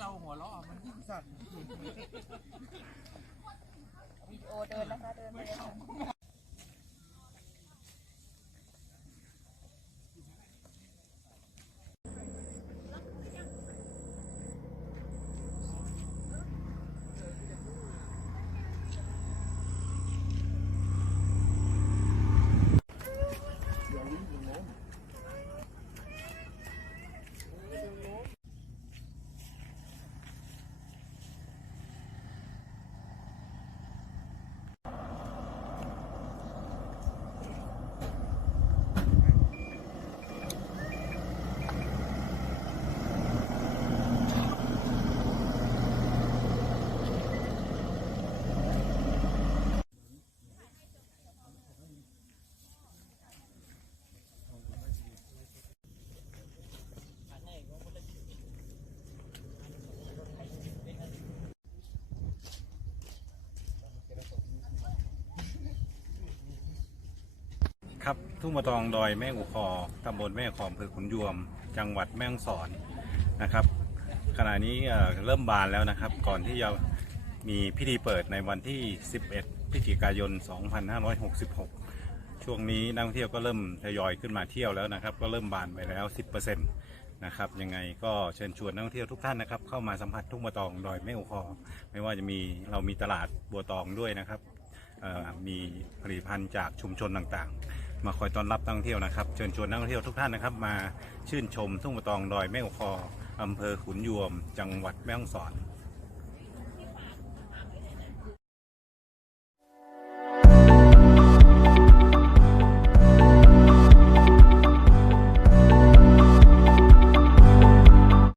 เราหัวเราะมันยิ่งสั่น วิดีโอเดินนะคะ เดินไปเลยค่ะ ครับ ทุ่งมะตองดอยแม่อุคอตำบลแม่ขอมอำเภอขุนยวม จังหวัดแม่ฮ่องสอนนะครับ ขณะนี้เริ่มบานแล้วนะครับ ก่อนที่จะมีพิธีเปิดในวันที่ 11 พฤศจิกายน 2566 ช่วงนี้นักท่องเที่ยวก็เริ่มทยอยขึ้นมาเที่ยวแล้วนะครับ ก็เริ่มบานไปแล้ว 10%นะครับ ยังไงก็เชิญชวนนักท่องเที่ยวทุกท่านนะครับ เข้ามาสัมผัสทุ่งมะตองดอยแม่อุคอไม่ว่าจะมีเรามีตลาดบัวตองด้วยนะครับมีผลิตภัณฑ์จากชุมชนต่างๆ มาคอยต้อนรับนักท่องเที่ยวนะครับ เชิญชวนนักท่องเที่ยวทุกท่านนะครับ มาชื่นชมทุ่งมะตองดอยแม่อุคออำเภอขุนยวม จังหวัดแม่ฮ่องสอน